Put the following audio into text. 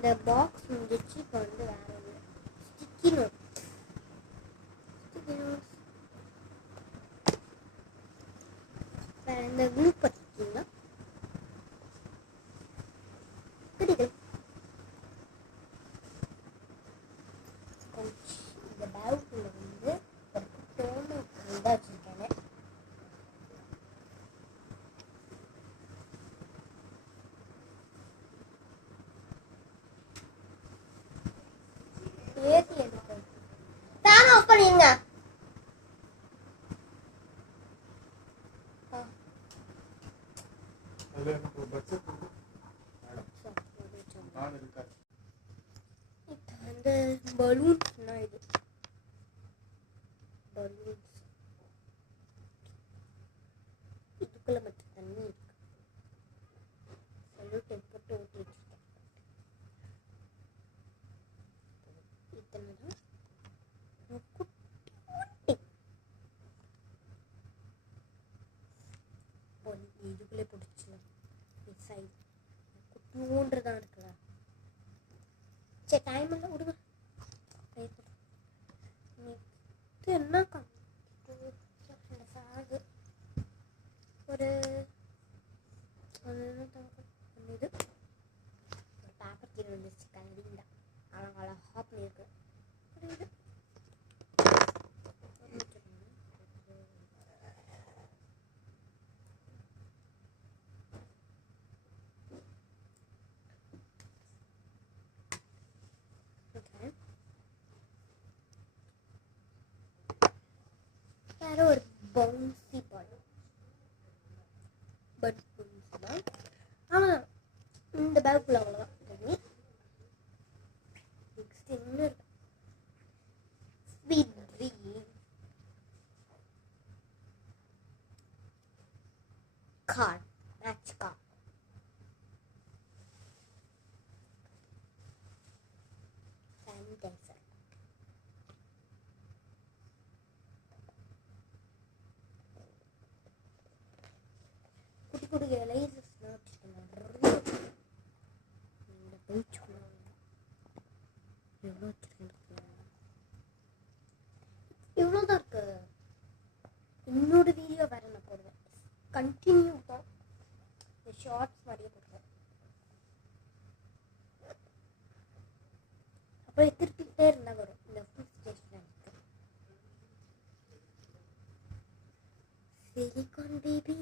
இந்த பாக்ஸ் முடிச்சு இப்போ வந்து வேற ஒன்று ஸ்டிக்கி நோட் வேற இந்த க்ளூ பார்த்துருக்கீங்களா? கிடைக்கல. இந்த பேக்குள்ள வந்து ஒரு குட்டோன்னு இதாக வச்சுருக்காங்க. ஏசி எடுத்து ஃபேன் ஆஃப் பண்ணிடுங்க. இப்போ வந்து பலூன்ஸ்னா இது பலூன்ஸ் இதுக்குள்ள மட்டும் தண்ணி இருக்கு. சல்யூட் போட்டு ஊற்றி வச்சுருக்கேன். இத்தனை தான் இதுக்குள்ளே பிடிச்சிடும். சைட் குட்டியூன்றதான் இருக்குதா? சரி டைம் இல்லை விடுங்க. இது என்ன சாகு ஒரு இது ஒரு பேப்பர் கீழே வந்துச்சு. கண்டிங்கா அழகழகாக பண்ணியிருக்கு. இது வேற ஒரு bouncy ball but bouncy ball. ஆனால் இந்த பேக்குள்ள அவ்வளோதான் தண்ணி. நெக்ஸ்ட் இன்னும் இருக்கு. Sweet dream card match card. Sanitiser குட்டி குட்டி எலைசஸ்லாம் வச்சுருக்கேன். இந்த பைச்சுக்குள்ள எவ்வளோ வச்சுருக்கேன்? இவ்வளோதான் இருக்கு. இன்னொரு வீடியோ வேற நான் போடுவேன். கண்டினியூ தான் இந்த ஷார்ட்ஸ் மாதிரியே போடுவேன். அப்புறம் திருப்பிக்கிட்டே இருந்தால் வரும். இந்த ஃபுல் ஸ்டேஷன் சிலிகான் பேபி